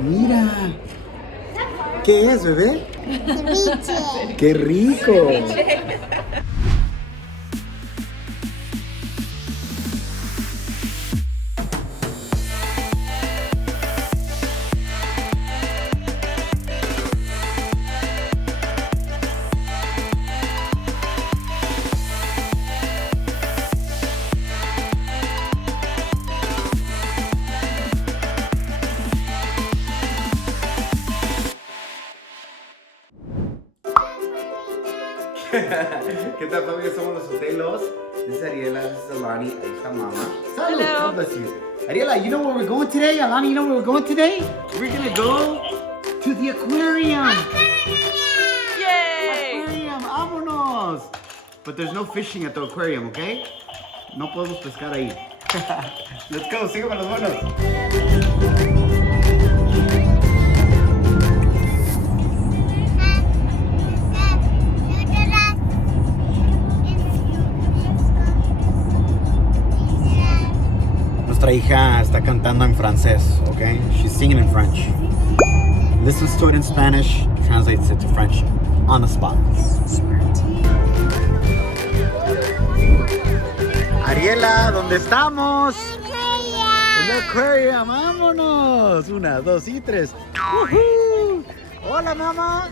Mira. ¿Qué es, bebé? Ceviche. ¡Qué rico! ¿Qué tal, familia? Somos los Sotelos. This is Ariela, this is Alani. Ahí está Mama. Salud. God bless you. Ariela, you know where we're going today? Alani, you know where we're going today? We're gonna go to the aquarium. Yay! Aquarium, vámonos. But there's no fishing at the aquarium, okay? No podemos pescar ahí. Let's go, sígueme los buenos. Nuestra hija está cantando en francés, okay? She's singing in French. Listens to it in Spanish, translates it to French on the spot. Ariela, ¿dónde estamos? En el Aquarium, vámonos. 1, 2 y 3. ¡Woohoo! Hola, mamá.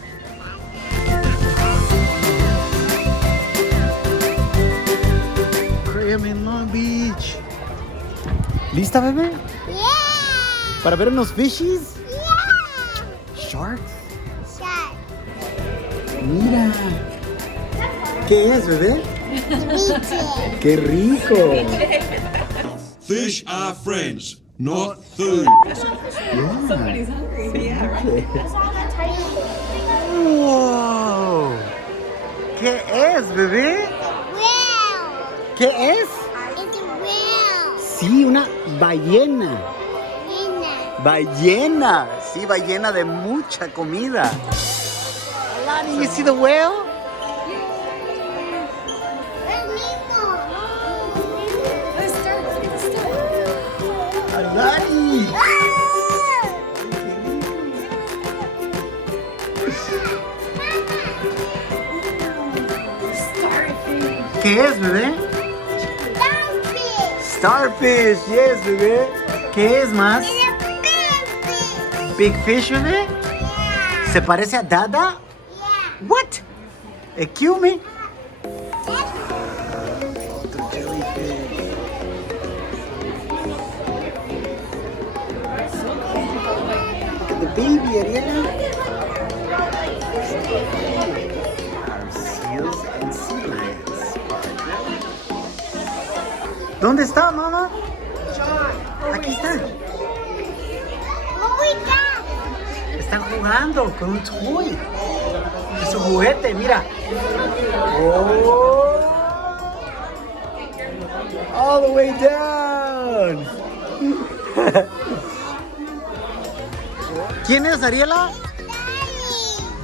Aquarium in Long Beach. ¿Lista, bebé? Yeah. ¿Para ver unos fishies? Yeah. Sharks. Shark. Mira. ¿Qué es, bebé? Ceviche. ¡Qué rico! Fish are friends, not food. Somebody's hungry. Yeah, right. ¡Wow! ¿Qué es, bebé? Whale. ¿Qué es? It's a whale. Sí, una ballena. Nina. Ballena. Sí, ballena de mucha comida. Alani, you see the whale? Alani. ¿Qué es, bebé? Starfish, yes, bebé. ¿Qué es más? Big fish, bebé. ¿Se parece a Dada? What? Excuse me. Otro jellyfish. Look at the baby, Ariela. Our seals and sea lions. ¿Dónde está, mamá? Aquí está. Están jugando con un toy. Es un juguete, mira. Oh. All the way down. ¿Quién es, Ariela?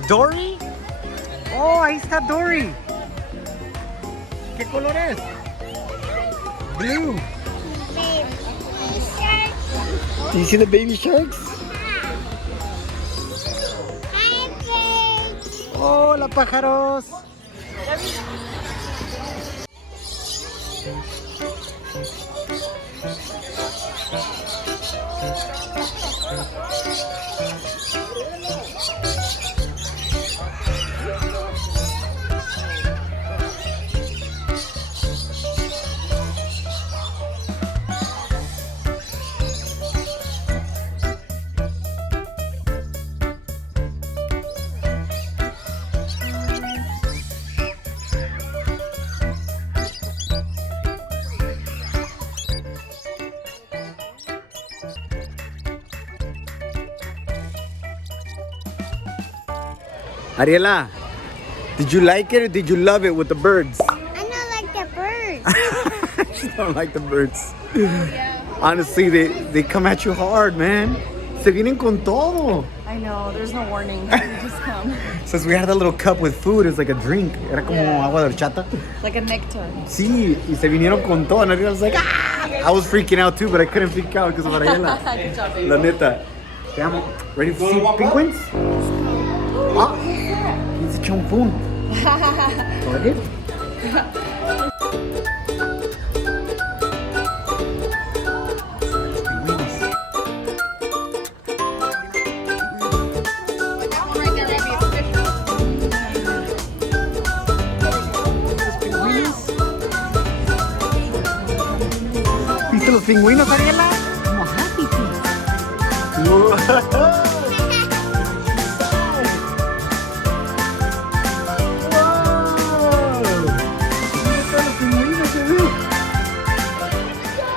¿Dory? Oh, ahí está Dory. ¿Qué color es? Blue. Do you see the baby sharks? Hola, pájaros. Ariela, did you like it or did you love it with the birds? I don't like the birds. She don't like the birds. Honestly, they come at you hard, man. Se vienen con todo. I know, there's no warning. They just come. Since we had that little cup with food, it's like a drink. Era como agua de horchata. Like a nectar. Sí, y se vinieron con todo. And I was like, ah! I was freaking out too, but I couldn't freak out because of Ariela. Good job, baby. La neta. Te amo. Ready to see penguins? Ah, it's a chompun. Go ahead. ¿Viste los pingüinos, Ariela? Como happy feet.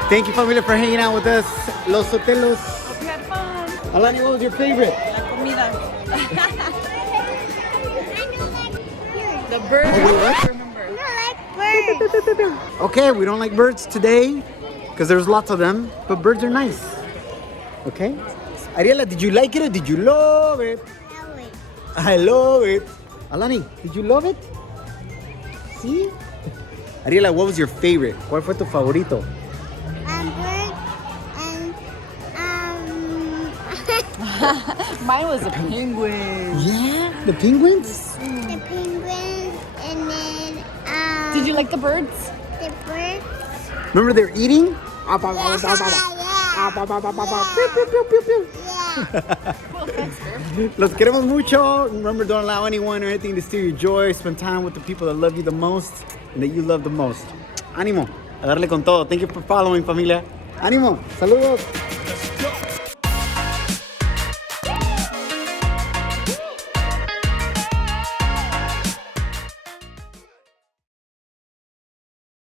Thank you, familia, for hanging out with us. Los Sotelos. Hope you had fun. Alani, what was your favorite? La comida. The birds. Oh, wait, what? I remember. I don't like birds. Okay, we don't like birds today because there's lots of them, but birds are nice. Okay? Ariela, did you like it or did you love it? I love it. Alani, did you love it? See? Ariela, what was your favorite? ¿Cuál fue tu favorito? Bird and Mine was a penguin. Yeah, the penguins? the penguins and then Did you like the birds? the birds. Remember they're eating? Yeah. Well, thanks, babe. Los queremos mucho. Remember, don't allow anyone or anything to steal your joy. Spend time with the people that love you the most and that you love the most. Ánimo, a darle con todo. Thank you for following, familia. Ánimo, saludos.